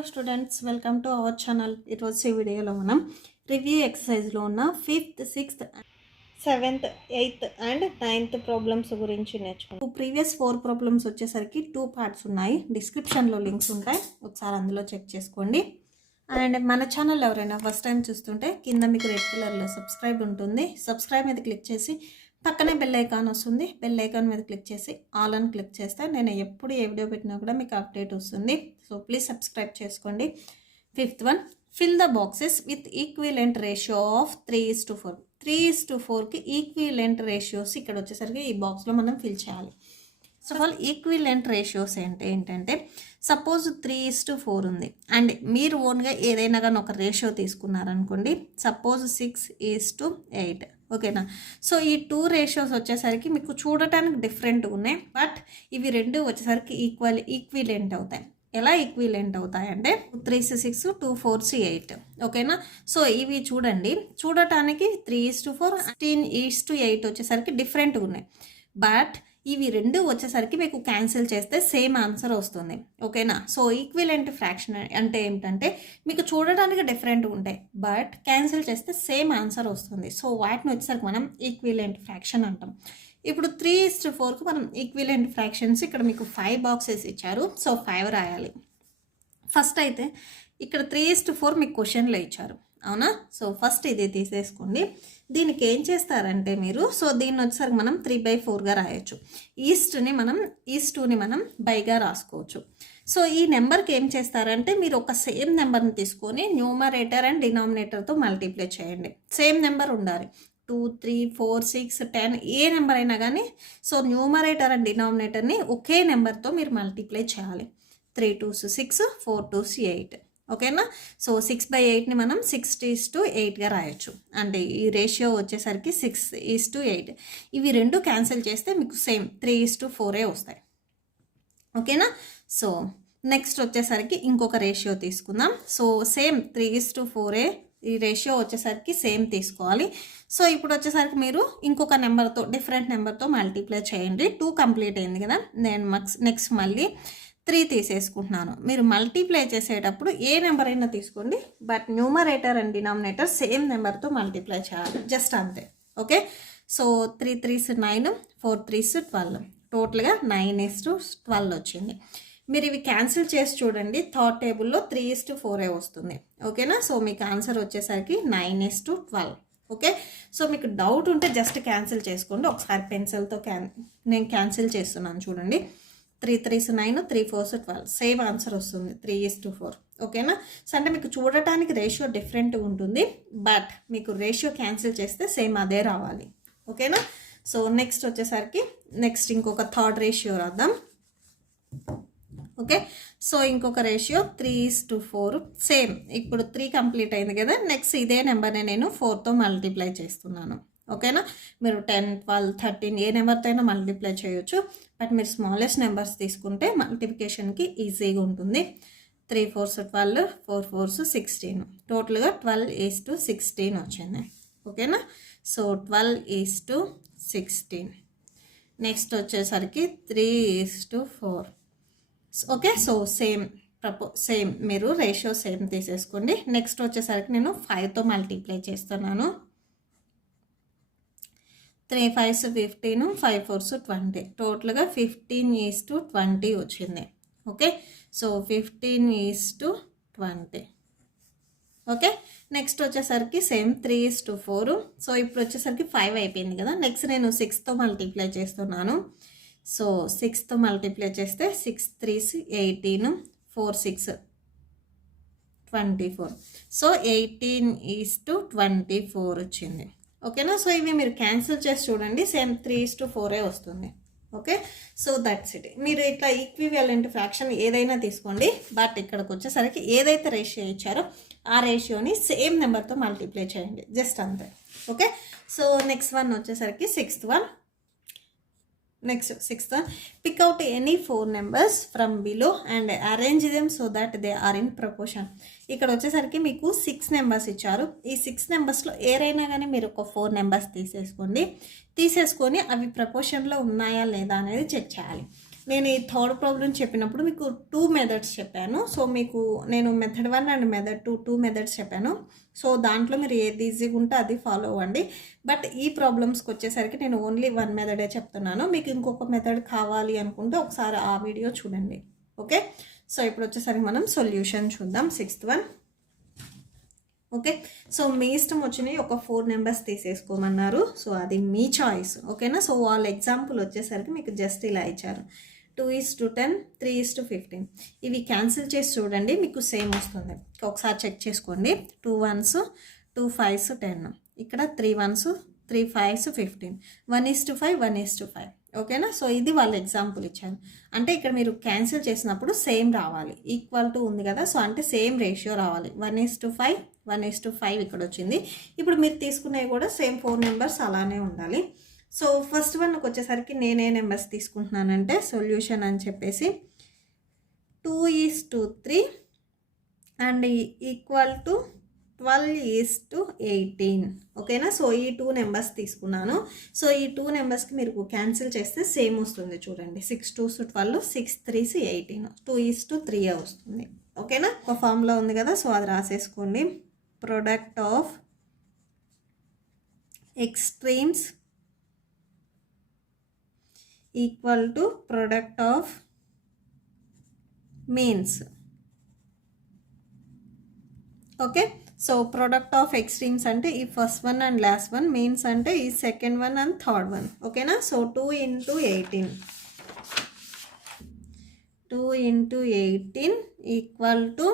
Hello students, welcome to our channel. ఈరోజు ఈ వీడియోలో మనం రివ్యూ ఎక్సర్సైజ్లో ఉన్న 5th, 6th, 7th, 8th and 9th problems గురించి నేర్చుకున్నాం. ప్రీవియస్ 4 ప్రాబ్లమ్స్ వచ్చేసరికి 2 పార్ట్స్ ఉన్నాయి. డిస్క్రిప్షన్లో లింక్స్ ఉంటాయి, ఒకసారి అందులో చెక్ చేసుకోండి. అండ్ మన ఛానల్ ఎవరైనా ఫస్ట్ టైం చూస్తుంటే కింద మీకు రెడ్ కలర్లో సబ్స్క్రైబ్ ఉంటుంది. సబ్స్క్రైబ్ మీద క్లిక్ చేసి పక్కనే బెల్ ఐకాన్ వస్తుంది. బెల్ ఐకాన్ మీద క్లిక్ చేసి ఆల్ అని క్లిక్ చేస్తే నేను ఎప్పుడు ఏ వీడియో పెట్టినా కూడా మీకు అప్డేట్ వస్తుంది. సో ప్లీజ్ సబ్స్క్రైబ్ చేసుకోండి. 5th one, fill the boxes with equivalent ratio of 3:4. 3:4కి ఈక్విలెంట్ రేషియోస్ ఇక్కడ వచ్చేసరికి ఈ బాక్స్లో మనం ఫిల్ చేయాలి. సో వాళ్ళు ఈక్విలెంట్ రేషియోస్ ఏంటంటే సపోజ్ 3:4 ఉంది అండ్ మీరు ఓన్గా ఏదైనా కానీ ఒక రేషియో తీసుకున్నారనుకోండి. సపోజ్ 6:8. ఓకేనా? సో ఈ 2 రేషియోస్ వచ్చేసరికి మీకు చూడటానికి డిఫరెంట్గా ఉన్నాయి, బట్ ఇవి రెండు వచ్చేసరికి ఈక్విలెంట్ అవుతాయి. ఎలా ఈక్విలెంట్ అవుతాయంటే 3:6, 2:4, 8. ఓకేనా? సో ఇవి చూడటానికి 3:4, 16:8 వచ్చేసరికి డిఫరెంట్గా ఉన్నాయి, బట్ ఇవి రెండు వచ్చేసరికి మీకు క్యాన్సిల్ చేస్తే సేమ్ ఆన్సర్ వస్తుంది. ఓకేనా? సో ఈక్విలెంట్ ఫ్రాక్షన్ అంటే ఏంటంటే మీకు చూడడానికి డిఫరెంట్గా ఉంటాయి, బట్ క్యాన్సిల్ చేస్తే సేమ్ ఆన్సర్ వస్తుంది. సో వాటిని వచ్చేసరికి మనం ఈక్విలెంట్ ఫ్రాక్షన్ అంటాం. ఇప్పుడు 3:4కి మనం ఈక్విలెంట్ ఫ్రాక్షన్స్ ఇక్కడ మీకు 5 బాక్సెస్ ఇచ్చారు. సో 5 రాయాలి. ఫస్ట్ అయితే ఇక్కడ 3:4 మీకు క్వశ్చన్లో ఇచ్చారు, అవునా? సో ఫస్ట్ ఇది తీసేసుకోండి. దీనికి ఏం చేస్తారంటే మీరు, సో దీన్ని వచ్చేసరికి మనం 3/4గా రాయొచ్చు. ఈస్ట్2ని మనం బైగా రాసుకోవచ్చు. సో ఈ నెంబర్కి ఏం చేస్తారంటే మీరు ఒక సేమ్ నెంబర్ని తీసుకొని న్యూమరేటర్ అండ్ డినామినేటర్తో మల్టిప్లై చేయండి. సేమ్ నెంబర్ ఉండాలి. 2, 3, 4, 6, 10 ఏ నెంబర్ అయినా కానీ సో న్యూమరేటర్ అండ్ డినామినేటర్ని ఒకే నెంబర్తో మీరు మల్టిప్లై చేయాలి. 3 2s 6, 4 2s 8. ఓకేనా? సో 6/8ని మనం 6:8గా రాయొచ్చు. అంటే ఈ రేషియో వచ్చేసరికి 6:8. ఇవి రెండు క్యాన్సిల్ చేస్తే మీకు సేమ్ 3:4 వస్తాయి. ఓకేనా? సో నెక్స్ట్ వచ్చేసరికి ఇంకొక రేషియో తీసుకుందాం. సో సేమ్ 3:4 ఈ రేషియో వచ్చేసరికి సేమ్ తీసుకోవాలి. సో ఇప్పుడు వచ్చేసరికి మీరు ఇంకొక నెంబర్తో డిఫరెంట్ నెంబర్తో మల్టిప్లై చేయండి. 2 కంప్లీట్ అయింది కదా. నేను నెక్స్ట్ మళ్ళీ 3 తీసేసుకుంటున్నాను. మీరు మల్టిప్లై చేసేటప్పుడు ఏ నెంబర్ అయినా తీసుకోండి, but numerator and denominator same నెంబర్తో మల్టిప్లై చేయాలి, జస్ట్ అంతే. ఓకే? So 3 3s 9, 4 3s 12. టోటల్గా 9:12 వచ్చింది. మీరు ఇవి క్యాన్సిల్ చేసి చూడండి, థర్డ్ టేబుల్లో 3:4 వస్తుంది. ఓకేనా? సో మీకు ఆన్సర్ వచ్చేసరికి 9:12. ఓకే? సో మీకు డౌట్ ఉంటే జస్ట్ క్యాన్సిల్ చేసుకోండి. ఒకసారి పెన్సిల్తో నేను క్యాన్సిల్ చేస్తున్నాను చూడండి. 3 3s 9, 3 4s 12. సేమ్ ఆన్సర్ వస్తుంది 3:4. ఓకేనా? సో అంటే మీకు చూడటానికి రేషియో డిఫరెంట్ ఉంటుంది, బట్ మీకు రేషియో క్యాన్సిల్ చేస్తే సేమ్ అదే రావాలి. ఓకేనా? సో నెక్స్ట్ వచ్చేసరికి ఇంకొక థర్డ్ రేషియో రాద్దాం. ఓకే? సో ఇంకొక రేషియో 3:4 సేమ్. ఇప్పుడు 3 కంప్లీట్ అయింది కదా. నెక్స్ట్ ఇదే నెంబర్ని నేను 4తో మల్టిప్లై చేస్తున్నాను. ఓకేనా? మీరు 10 12 13 ఏ నెంబర్తో అయినా మల్టిప్లై చేయొచ్చు, బట్ మీరు స్మాలెస్ట్ నెంబర్స్ తీసుకుంటే మల్టిప్లికేషన్కి ఈజీగా ఉంటుంది. 3 4s 12, 4 4s 16. టోటల్గా 12:16 వచ్చింది. ఓకేనా? సో 12:16. నెక్స్ట్ వచ్చేసరికి 3:4. ఓకే? సో సేమ్ మీరు రేషియో సేమ్ తీసేసుకోండి. నెక్స్ట్ వచ్చేసరికి నేను 5తో మల్టిప్లై చేస్తున్నాను. 3 5s 15, 5 4s 20. టోటల్గా 15:20 వచ్చింది. ఓకే? సో 15:20. ఓకే? నెక్స్ట్ వచ్చేసరికి సేమ్ 3:4. సో ఇప్పుడు వచ్చేసరికి 5 అయిపోయింది కదా. నెక్స్ట్ నేను 6తో మల్టిప్లై చేస్తున్నాను. సో 6తో మల్టిప్లై చేస్తే 6 3s 18, 4 6 24. సో 18:24 వచ్చింది. ఓకేనా? సో ఇవి మీరు క్యాన్సిల్ చేసి చూడండి, సేమ్ 3:4 వస్తుంది. ఓకే? So that's it. మీరు ఇట్లా ఈక్వివలెంట్ ఫ్రాక్షన్ ఏదైనా తీసుకోండి, బట్ ఇక్కడికి వచ్చేసరికి ఏదైతే రేషియో ఇచ్చారో ఆ రేషియోని సేమ్ నెంబర్తో మల్టిప్లై చేయండి, జస్ట్ అంతే. ఓకే? సో నెక్స్ట్ వన్ వచ్చేసరికి 6th one. Sixth one, pick out any 4 numbers from below and arrange them so that they are in proportion. ఇక్కడ వచ్చేసరికి మీకు 6 నెంబర్స్ ఇచ్చారు. ఈ 6 నెంబర్స్లో ఏదైనా కానీ మీరు ఒక 4 నెంబర్స్ తీసేసుకొని అవి ప్రపోర్షన్లో ఉన్నాయా లేదా అనేది చెక్ చేయాలి. నేను ఈ థర్డ్ ప్రాబ్లం చెప్పినప్పుడు మీకు 2 మెథడ్స్ చెప్పాను. సో మీకు నేను మెథడ్ 1 అండ్ మెథడ్ 2 మెథడ్స్ చెప్పాను. సో దాంట్లో మీరు ఏది ఈజీగా ఉంటే అది ఫాలో అవ్వండి. బట్ ఈ ప్రాబ్లమ్స్కి వచ్చేసరికి నేను ఓన్లీ 1 మెథడే చెప్తున్నాను. మీకు ఇంకొక మెథడ్ కావాలి అనుకుంటే ఒకసారి ఆ వీడియో చూడండి. ఓకే, సో ఇప్పుడు వచ్చేసరికి మనం సొల్యూషన్ చూద్దాం. 6th one. ఓకే, సో మీ ఇష్టం వచ్చినాయి ఒక 4 నెంబర్స్ తీసేసుకోమన్నారు. సో అది మీ చాయిస్. ఓకేనా, సో వాళ్ళ ఎగ్జాంపుల్ వచ్చేసరికి మీకు జస్ట్ ఇలా ఇచ్చారు. 2:10, 3:15. ఇవి క్యాన్సిల్ చేసి చూడండి, మీకు సేమ్ వస్తుంది. ఒకసారి చెక్ చేసుకోండి. 2 1s, 2 5s 10. ఇక్కడ 3 1s, 3 5s 15. 1:5, 1:5. ఓకేనా, సో ఇది వాళ్ళ ఎగ్జాంపుల్ ఇచ్చారు. అంటే ఇక్కడ మీరు క్యాన్సిల్ చేసినప్పుడు సేమ్ రావాలి. ఈక్వల్ టు ఉంది కదా, సో అంటే సేమ్ రేషియో రావాలి. 1:5, 1:5 ఇక్కడ వచ్చింది. ఇప్పుడు మీరు తీసుకునేవి కూడా సేమ్ 4 నెంబర్స్ అలానే ఉండాలి. సో ఫస్ట్ వన్కి వచ్చేసరికి నేనే నెంబర్స్ తీసుకుంటున్నానంటే సొల్యూషన్ అని చెప్పేసి 2:3 అండ్ ఈక్వల్ టు 12:18. ఓకేనా, సో ఈ 2 నెంబర్స్ తీసుకున్నాను. సో ఈ 2 నెంబర్స్కి మీరు క్యాన్సిల్ చేస్తే సేమ్ వస్తుంది చూడండి. 6 2s 12, 6 3s 18, 2:3 వస్తుంది. ఓకేనా, ఒక ఫామ్లో ఉంది కదా, సో అది రాసేసుకోండి. Product of extremes equal to product of means. Okay, so product of extremes అంటే ఈ first one and last one, means అంటే ఈ second one and third one. ఓకేనా, so 2 × 18, 2 × 18 equal to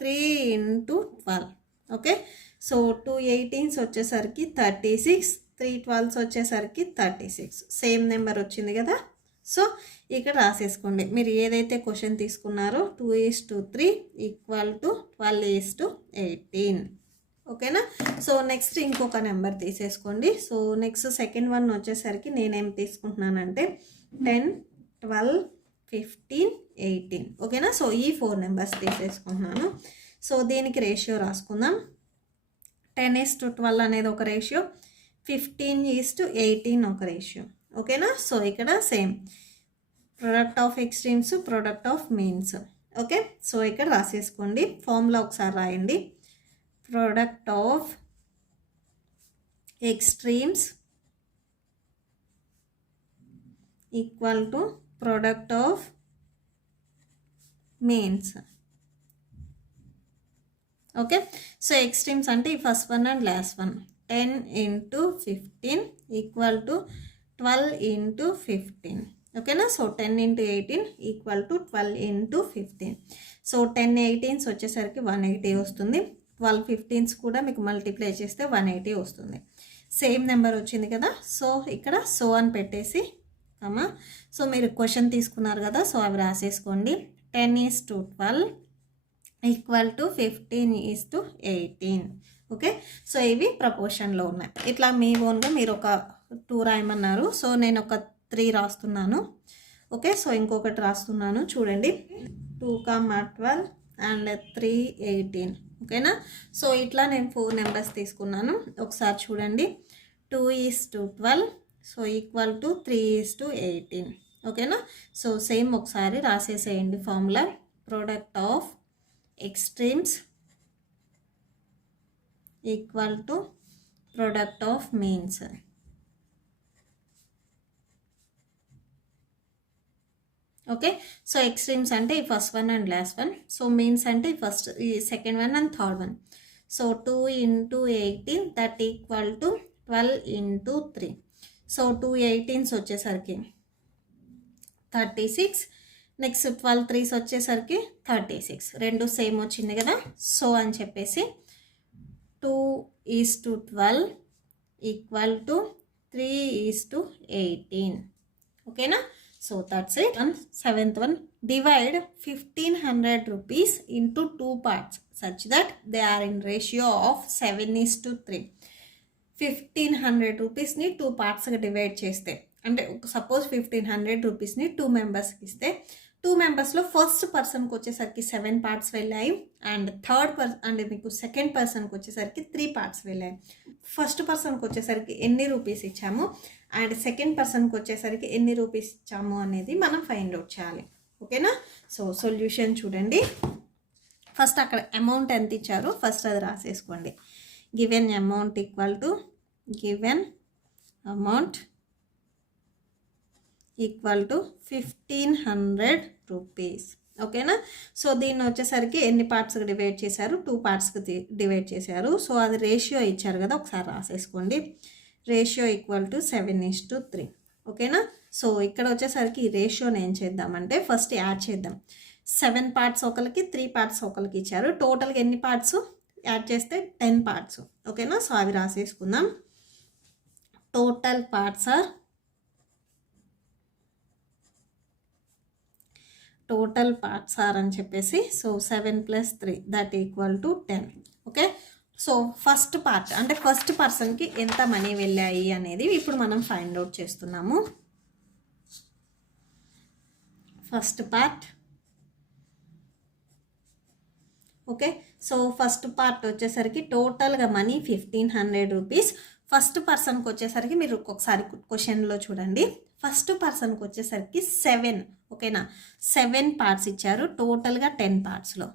3 × 12. Okay, so 2 18s వచ్చేసరికి 36, 3 12s వచ్చేసరికి 36. Same number వచ్చింది కదా, so ఇక్కడ రాసేసుకోండి. మీరు ఏదైతే క్వశ్చన్ తీసుకున్నారో 2:3 ఈక్వల్ టు 12:18. ఓకేనా, సో నెక్స్ట్ ఇంకొక నెంబర్ తీసేసుకోండి. సో నెక్స్ట్ సెకండ్ వన్ వచ్చేసరికి నేనేం తీసుకుంటున్నానంటే 10, 12, 15, 18. ఓకేనా, సో ఈ 4 నెంబర్స్ తీసేసుకుంటున్నాను. సో దీనికి రేషియో రాసుకుందాం. 10:12 అనేది ఒక రేషియో, 15:18 ఒక రేషియో. ఓకేనా, సో ఇక్కడ same product of extremes, product of means. Okay, so ఇక్కడ రాసేసుకోండి. ఫార్ములా ఒకసారి రాయండి. Product of extremes equal to product of means. Okay, so extremes అంటే ఈ first one and last one. 10 × 15 equal to 12 × 15. ఓకేనా, so 10 × 18 equal to 12 × 15. So 10 18s వచ్చేసరికి 180 వస్తుంది. 12 15s కూడా మీకు మల్టిప్లై చేస్తే 180 వస్తుంది. సేమ్ నెంబర్ వచ్చింది కదా, సో ఇక్కడ సో అని పెట్టేసి కమా. సో మీరు క్వశ్చన్ తీసుకున్నారు కదా, సో అవి రాసేసుకోండి. 10:12 ఈక్వల్ టు 15:18. ఓకే, సో ఇవి ప్రపోర్షన్లో ఉన్నాయి. ఇట్లా మీ ఓన్గా మీరు ఒక 2 రాయమన్నారు, సో నేను ఒక 3 రాస్తున్నాను. ఓకే, సో ఇంకొకటి రాస్తున్నాను చూడండి. 2, 12 అండ్ 3, 18. ఓకేనా, సో ఇట్లా నేను 4 నెంబర్స్ తీసుకున్నాను. ఒకసారి చూడండి. 2:12 సో ఈక్వల్ టు 3:18. ఓకేనా, సో సేమ్ ఒకసారి రాసేసేయండి formula. Product of extremes equal to product of means. Okay, so extremes అంటే ఈ first one and last one. So means అంటే ఈ second one and third one. So 2 × 18 that equal to 12 × 3. So 2 18s వచ్చేసరికి 36. Next 12 3s వచ్చేసరికి 36. రెండు same వచ్చింది కదా, so అని చెప్పేసి 2:12 ఈక్వల్ టు 3:18. ఓకేనా, so that's it. 7th one, divide 1500 rupees into 2 parts such that they are in ratio of 7:3. 1500 రూపీస్ని 2 పార్ట్స్గా divide చేస్తే, అంటే సపోజ్ 1500 రూపీస్ని 2 మెంబర్స్కి ఇస్తే 2 మెంబర్స్లో ఫస్ట్ పర్సన్కి వచ్చేసరికి 7 పార్ట్స్ వెళ్ళాయి అండ్ మీకు సెకండ్ పర్సన్కి వచ్చేసరికి 3 పార్ట్స్ వెళ్ళాయి. ఫస్ట్ పర్సన్కి వచ్చేసరికి ఎన్ని రూపీస్ ఇచ్చాము అండ్ సెకండ్ పర్సన్కి వచ్చేసరికి ఎన్ని రూపీస్ ఇచ్చాము అనేది మనం ఫైండ్ అవుట్ చేయాలి. ఓకేనా? సో సొల్యూషన్ చూడండి. ఫస్ట్ అక్కడ అమౌంట్ ఎంత ఇచ్చారో ఫస్ట్ అది రాసేసుకోండి. Given amount equal to given amount equal to 1500 rupees. ఓకేనా? సో దీన్ని వచ్చేసరికి ఎన్ని పార్ట్స్కి డివైడ్ చేశారు? 2 పార్ట్స్కి డివైడ్ చేశారు. సో అది రేషియో ఇచ్చారు కదా, ఒకసారి రాసేసుకోండి. Ratio equal to 7:3. ఓకేనా? సో ఇక్కడ వచ్చేసరికి ఈ రేషియోని ఏం చేద్దామంటే ఫస్ట్ యాడ్ చేద్దాం. 7 పార్ట్స్ ఒకరికి, 3 పార్ట్స్ ఒకరికి ఇచ్చారు. టోటల్గా ఎన్ని పార్ట్స్ యాడ్ చేస్తే 10 పార్ట్స్. ఓకేనా? సో అవి రాసేసుకుందాం. టోటల్ పార్ట్స్ ఆర్ అని చెప్పేసి, so 7 + 3 that equal to 10. Okay? So first part అంటే ఫస్ట్ పర్సన్కి ఎంత మనీ వెళ్ళాయి అనేది ఇప్పుడు మనం ఫైండ్ అవుట్ చేస్తున్నాము. First part. Okay? So first part వచ్చేసరికి టోటల్గా మనీ 1500 రూపీస్. ఫస్ట్ పర్సన్కి వచ్చేసరికి మీరు ఒకసారి క్వశ్చన్లో చూడండి. ఫస్ట్ పర్సన్కి వచ్చేసరికి 7. ఓకేనా? 7 పార్ట్స్ ఇచ్చారు, టోటల్గా 10 పార్ట్స్లో.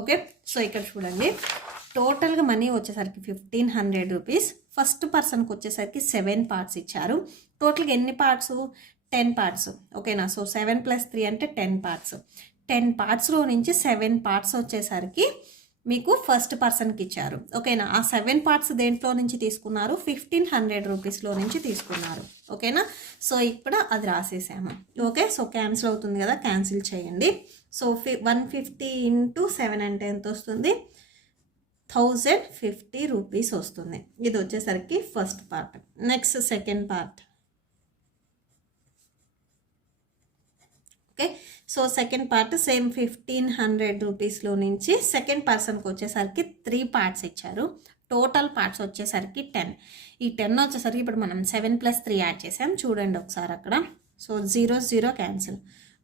ఓకే? సో ఇక్కడ చూడండి, టోటల్గా మనీ వచ్చేసరికి 1500 రూపీస్. ఫస్ట్ పర్సన్కి వచ్చేసరికి 7 పార్ట్స్ ఇచ్చారు. టోటల్గా ఎన్ని పార్ట్స్? 10 పార్ట్స్. ఓకేనా? సో 7 + 3 అంటే 10 పార్ట్స్. 10 పార్ట్స్లో నుంచి 7 పార్ట్స్ వచ్చేసరికి మీకు ఫస్ట్ పర్సన్కి ఇచ్చారు. ఓకేనా? ఆ 7 పార్ట్స్ దేంట్లో నుంచి తీసుకున్నారు? 1500 రూపీస్లో నుంచి తీసుకున్నారు. ఓకేనా? సో ఇప్పుడు అది రాసేసాము. ఓకే? సో క్యాన్సిల్ అవుతుంది కదా, క్యాన్సిల్ చేయండి. సో 150 × 7 అంటే ఎంత వస్తుంది? 1050 రూపీస్ వస్తుంది. ఇది వచ్చేసరికి first part. Next second part. Okay? So second part same 1500 రూపీస్లో నుంచి సెకండ్ పర్సన్కి వచ్చేసరికి 3 పార్ట్స్ ఇచ్చారు. టోటల్ పార్ట్స్ వచ్చేసరికి 10. ఈ 10 వచ్చేసరికి ఇప్పుడు మనం 7 + 3 యాడ్ చేసాం. చూడండి ఒకసారి అక్కడ. So 0 0 cancel.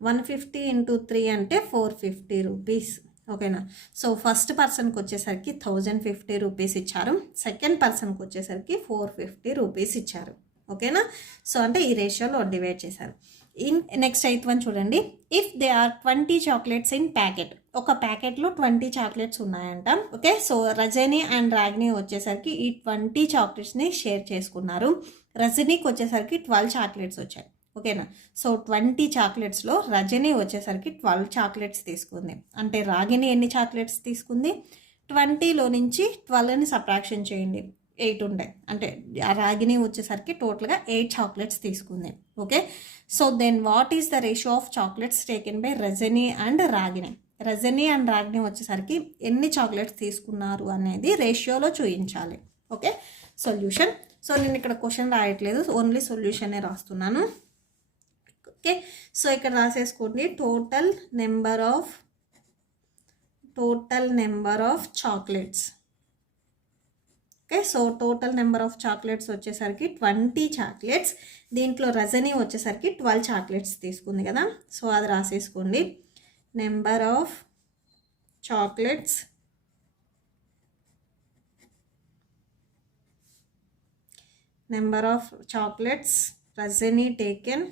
150 × 3 అంటే 450 రూపీస్. ఓకేనా? సో ఫస్ట్ పర్సన్కి వచ్చేసరికి 1050 రూపీస్ ఇచ్చారు. సెకండ్ పర్సన్కి వచ్చేసరికి 450 రూపీస్ ఇచ్చారు. ఓకేనా? సో అంటే ఈ రేషియోలో డివైడ్ చేశారు. నెక్స్ట్ 8th వన్ చూడండి. If they are 20 chocolates in packet. ఒక ప్యాకెట్లో 20 చాక్లెట్స్ ఉన్నాయంట. Okay? So Rajani and Ragini వచ్చేసరికి ఈ 20 చాక్లెట్స్ని షేర్ చేసుకున్నారు. రజనీకి వచ్చేసరికి 12 చాక్లెట్స్ వచ్చాయి. ఓకేనా? సో 20 చాక్లెట్స్లో రజని వచ్చేసరికి 12 చాక్లెట్స్ తీసుకుంది. అంటే రాగిని ఎన్ని చాక్లెట్స్ తీసుకుంది? 20లో నుంచి 12ని సబ్ట్రాక్షన్ చేయండి. 8 ఉంటాయి. అంటే ఆ రాగిని వచ్చేసరికి టోటల్గా 8 చాక్లెట్స్ తీసుకుంది. Okay? So then what is the ratio of chocolates taken by Rajani and Ragini? Rajani and Ragini వచ్చేసరికి ఎన్ని చాక్లెట్స్ తీసుకున్నారు అనేది రేషియోలో చూపించాలి. ఓకే? సొల్యూషన్. సో నేను ఇక్కడ క్వశ్చన్ రాయట్లేదు, ఓన్లీ సొల్యూషనే రాస్తున్నాను. ఓకే? సో ఇక్కడ రాసేసుకోండి. Total number of chocolates. Okay? So total number of chocolates వచ్చేసరికి 20 చాక్లెట్స్. దీంట్లో రజని వచ్చేసరికి 12 చాక్లెట్స్ తీసుకుంది కదా, సో అది రాసేసుకోండి. Number of chocolates Rajani taken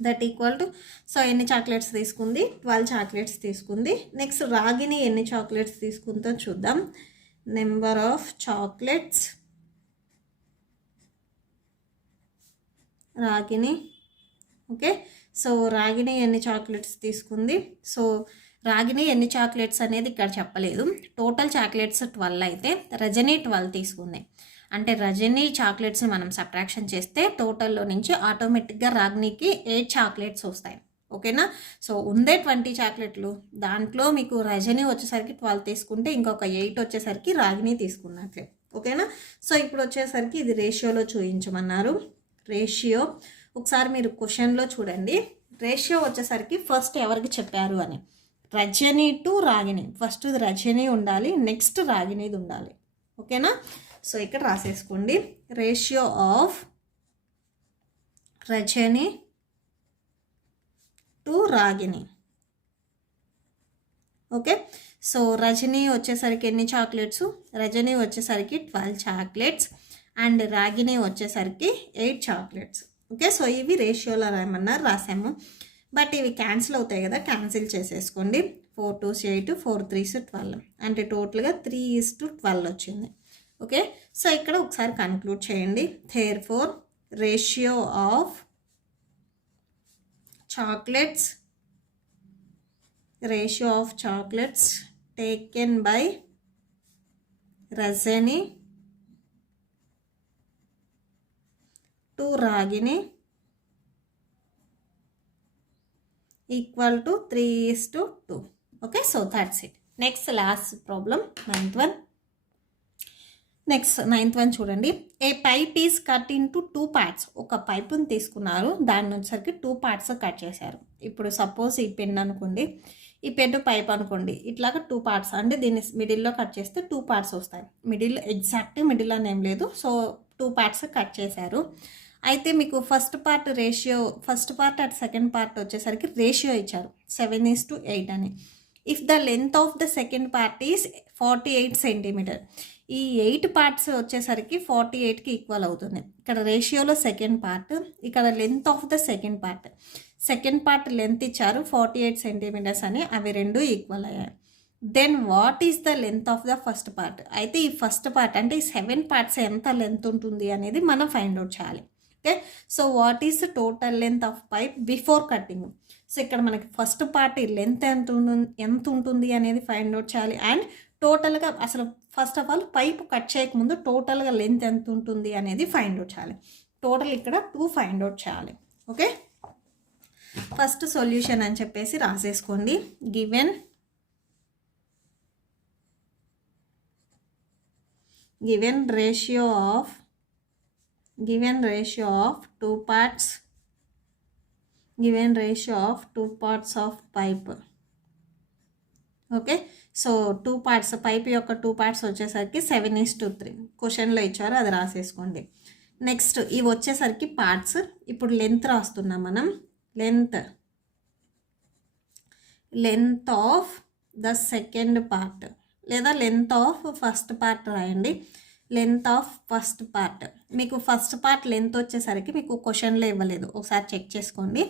that equal to, so ఎన్ని చాక్లెట్స్ తీసుకుంది? 12 చాక్లెట్స్ తీసుకుంది. నెక్స్ట్ రాగిని ఎన్ని చాక్లెట్స్ తీసుకుందో చూద్దాం. Number of chocolates Ragini. Okay? So Ragini ఎన్ని చాక్లెట్స్ తీసుకుంది? సో రాగిని ఎన్ని చాక్లెట్స్ అనేది ఇక్కడ చెప్పలేదు. టోటల్ చాక్లెట్స్ 12 అయితే రజని 12 తీసుకుంది. అంటే రజని చాక్లెట్స్ని మనం సబ్ట్రాక్షన్ చేస్తే టోటల్లో నుంచి ఆటోమేటిక్గా రాగినికి 8 చాక్లెట్స్ వస్తాయి. ఓకేనా? సో ఉందే 20 చాక్లెట్లు, దాంట్లో మీకు రజని వచ్చేసరికి 12 తీసుకుంటే ఇంకొక 8 వచ్చేసరికి రాగిని తీసుకున్నట్లే. ఓకేనా? సో ఇప్పుడు వచ్చేసరికి ఇది రేషియోలో చూపించమన్నారు. రేషియో ఒకసారి మీరు క్వశ్చన్లో చూడండి. రేషియో వచ్చేసరికి ఫస్ట్ ఎవరికి చెప్పారు అని, రజని టు రాగిని. ఫస్ట్ రజని ఉండాలి, నెక్స్ట్ రాగినిది ఉండాలి. ఓకేనా? సో ఇక్కడ రాసేసుకోండి. Ratio of Rajani to Ragini. Okay? So Rajani వచ్చేసరికి ఎన్ని చాక్లెట్స్, రజనీ వచ్చేసరికి 12 చాక్లెట్స్ అండ్ రాగిణి వచ్చేసరికి 8 చాక్లెట్స్. ఓకే, సో ఇవి రేషియోలో రాయమన్నారు, రాసాము. బట్ ఇవి క్యాన్సిల్ అవుతాయి కదా, క్యాన్సిల్ చేసేసుకోండి. 4 2s 8, 4 3s 12 అంటే టోటల్గా 3:12 వచ్చింది. ఓకే, సో ఇక్కడ ఒకసారి కన్క్లూడ్ చేయండి. Therefore ratio of chocolates taken by Rajani to Ragini equal to 3:2. Okay, so that's it. Next last problem, 9th one. Next 9th one చూడండి. A pipe is cut into 2 parts. ఒక పైపుని తీసుకున్నారు, దాని వచ్చేసరికి 2 parts cut చేశారు. ఇప్పుడు suppose ఈ pen అనుకోండి, ఈ పెన్ పైప్ అనుకోండి, ఇట్లాగా 2 పార్ట్స్ అంటే దీన్ని మిడిల్లో కట్ చేస్తే 2 పార్ట్స్ వస్తాయి. మిడిల్ ఎగ్జాక్ట్ మిడిల్ అని ఏం లేదు, సో 2 పార్ట్స్ కట్ చేశారు. అయితే మీకు first part and second part వచ్చేసరికి రేషియో ఇచ్చారు 7:8 అని. If the length of the second part is 48 centimetre. ఈ 8 పార్ట్స్ వచ్చేసరికి 48కి ఈక్వల్ అవుతుంది. ఇక్కడ రేషియోలో సెకండ్ పార్ట్, ఇక్కడ length of the second part length ఇచ్చారు 48 సెంటీమీటర్స్ అని, అవి రెండు ఈక్వల్ అయ్యాయి. Then what is the length of the first part. అయితే ఈ ఫస్ట్ పార్ట్ అంటే ఈ 7 పార్ట్స్ ఎంత లెంత్ ఉంటుంది అనేది మనం ఫైండ్ అవుట్ చేయాలి. Okay, so what is the total length of pipe before cutting. So ఇక్కడ మనకి ఫస్ట్ పార్ట్ లెంత్ ఎంత ఉంటుంది అనేది ఫైండ్ అవుట్ చేయాలి. అండ్ టోటల్గా అసలు first of all pipe cut చేయకముందు టోటల్గా లెంత్ ఎంత ఉంటుంది అనేది ఫైండ్ అవుట్ చేయాలి. టోటల్ ఇక్కడ 2 ఫైండ్ అవుట్ చేయాలి. ఓకే, ఫస్ట్ సొల్యూషన్ అని చెప్పేసి రాసేసుకోండి. Given ratio of 2 parts of pipe. Okay, so 2 parts pipe యొక్క 2 parts వచ్చేసరికి 7:3 క్వశ్చన్లో ఇచ్చారు, అది రాసేసుకోండి. నెక్స్ట్ ఇవి వచ్చేసరికి పార్ట్స్. ఇప్పుడు లెంత్ రాస్తున్నాం మనం. Length of the second part లేదా లెంత్ ఆఫ్ ఫస్ట్ పార్ట్ రాయండి. లెంత్ ఆఫ్ ఫస్ట్ పార్ట్, మీకు ఫస్ట్ పార్ట్ లెంత్ వచ్చేసరికి మీకు క్వశ్చన్లో ఇవ్వలేదు, ఒకసారి చెక్ చేసుకోండి.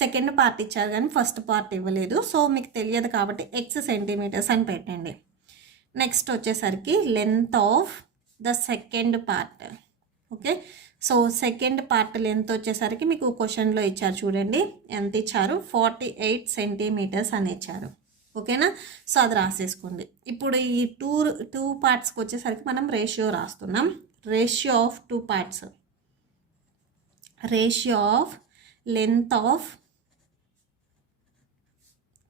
సెకండ్ పార్ట్ ఇచ్చారు కానీ ఫస్ట్ పార్ట్ ఇవ్వలేదు, సో మీకు తెలియదు కాబట్టి x సెంటీమీటర్స్ అని పెట్టండి. నెక్స్ట్ వచ్చేసరికి length of the second part. Okay, so second part length వచ్చేసరికి మీకు క్వశ్చన్లో ఇచ్చారు, చూడండి ఎంత ఇచ్చారు, 48 సెంటీమీటర్స్ అని ఇచ్చారు. ఓకేనా, సో అది రాసేసుకోండి. ఇప్పుడు ఈ టూ పార్ట్స్కి వచ్చేసరికి మనం రేషియో రాస్తున్నాం. Ratio of 2 parts, ratio of length of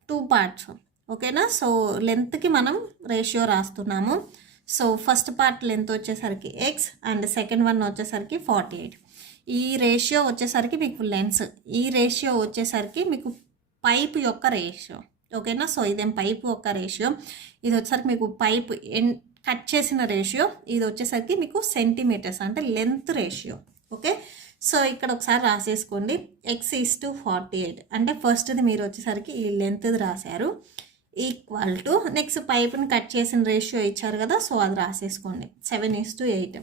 2 parts. ఓకేనా, సో లెంత్కి మనం రేషియో రాస్తున్నాము. సో ఫస్ట్ పార్ట్ లెంత్ వచ్చేసరికి x అండ్ సెకండ్ వన్ వచ్చేసరికి 48. ఈ రేషియో వచ్చేసరికి మీకు లెన్స్, ఈ రేషియో వచ్చేసరికి మీకు పైప్ యొక్క రేషియో. ఓకేనా, సో ఇదేం పైప్ యొక్క రేషియో, ఇది వచ్చేసరికి మీకు పైప్ కట్ చేసిన రేషియో, ఇది వచ్చేసరికి మీకు సెంటీమీటర్స్ అంటే లెంత్ రేషియో. ఓకే, సో ఇక్కడ ఒకసారి రాసేసుకోండి. x:48 అంటే ఫస్ట్ది మీరు వచ్చేసరికి ఈ లెంత్ది రాశారు, ఈక్వల్ టు నెక్స్ట్ పైప్ని కట్ చేసిన రేషియో ఇచ్చారు కదా, సో అది రాసేసుకోండి 7:8.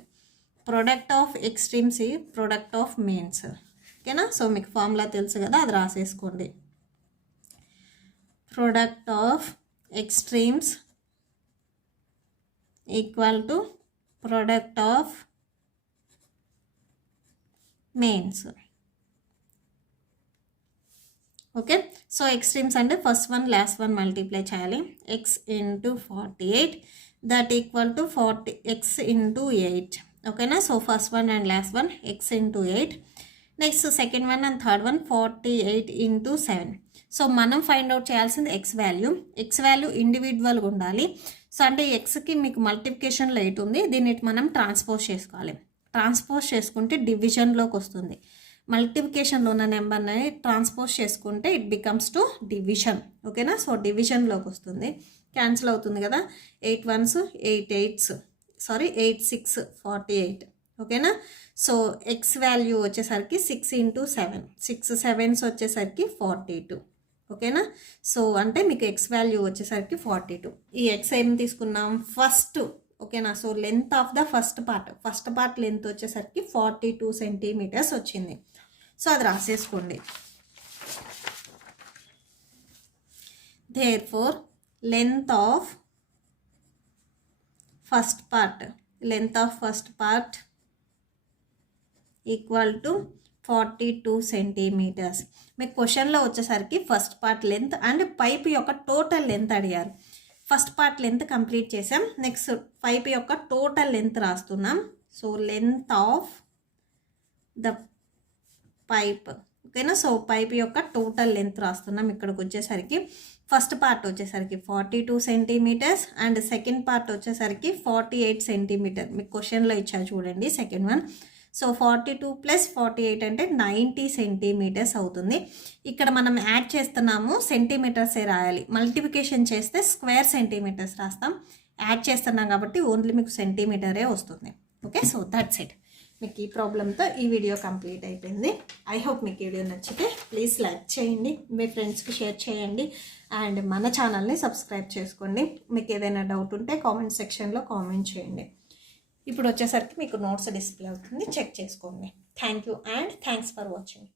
Product of extremes product of means. ఓకేనా, సో మీకు ఫార్ములా తెలుసు కదా, అది రాసేసుకోండి. Product of extremes equal to product of means. Okay, so extremes అంటే first one last one multiply చేయాలి. x/48 that equal to 40x/8. ఓకేనా, so first one and last one x/8. Next second one and third one 48x7. So మనం find out చేయాల్సింది X value ఇండివిజువల్గా ఉండాలి. So అంటే ఎక్స్కి మీకు మల్టిప్లికేషన్లో 8 ఉంది, దీన్ని మనం ట్రాన్స్పోజ్ చేసుకోవాలి. ట్రాన్స్పోజ్ చేసుకుంటే డివిజన్లోకి వస్తుంది. మల్టిప్లికేషన్లో ఉన్న నెంబర్ని ట్రాన్స్పోజ్ చేసుకుంటే ఇట్ బికమ్స్ టు డివిజన్. ఓకేనా, సో డివిజన్లోకి వస్తుంది, క్యాన్సిల్ అవుతుంది కదా. 8 1s 8 8s 8 6 48. ఓకేనా, సో ఎక్స్ వాల్యూ వచ్చేసరికి 6 × 7, 6 7s వచ్చేసరికి 42. ఓకేనా. సో అంటే మీకు ఎక్స్ వాల్యూ వచ్చేసరికి 42. ఈ ఎక్స్ ఏం తీసుకున్నాం ఫస్ట్, ఓకేనా. So length of the first part length వచ్చేసరికి 42 సెంటీమీటర్స్ వచ్చింది. సో అది రాసేసుకోండి. therefore length of first part equal to 42 centimetres. మీకు క్వశ్చన్లో వచ్చేసరికి first part length and pipe యొక్క టోటల్ లెంత్ అడిగారు. ఫస్ట్ పార్ట్ లెంత్ కంప్లీట్ చేసాం. నెక్స్ట్ పైప్ యొక్క టోటల్ లెంత్ రాస్తున్నాం. So length of the pipe, ఓకేనా. సో పైప్ యొక్క టోటల్ లెంత్ రాస్తున్నాం. ఇక్కడికి వచ్చేసరికి ఫస్ట్ పార్ట్ వచ్చేసరికి 42 సెంటీమీటర్స్ అండ్ సెకండ్ పార్ట్ వచ్చేసరికి 48 సెంటీమీటర్. మీకు క్వశ్చన్లో ఇచ్చా చూడండి సెకండ్ వన్. సో 42 + 48 అంటే 90 సెంటీమీటర్స్ అవుతుంది. ఇక్కడ మనం యాడ్ చేస్తున్నాము, సెంటీమీటర్సే రాయాలి. మల్టిప్లికేషన్ చేస్తే స్క్వేర్ సెంటీమీటర్స్ రాస్తాం. యాడ్ చేస్తున్నాం కాబట్టి ఓన్లీ మీకు సెంటీమీటరే వస్తుంది. Okay, so that's it. మీకు ఈ ప్రాబ్లంతో ఈ వీడియో కంప్లీట్ అయిపోయింది. ఐ హోప్ మీకు వీడియో నచ్చితే ప్లీజ్ లైక్ చేయండి, మీ ఫ్రెండ్స్కి షేర్ చేయండి అండ్ మన ఛానల్ని సబ్స్క్రైబ్ చేసుకోండి. మీకు ఏదైనా డౌట్ ఉంటే కామెంట్ సెక్షన్లో కామెంట్ చేయండి. ఇప్పుడు వచ్చేసరికి మీకు నోట్స్ డిస్ప్లే అవుతుంది, చెక్ చేసుకోండి. Thank you and thanks for watching.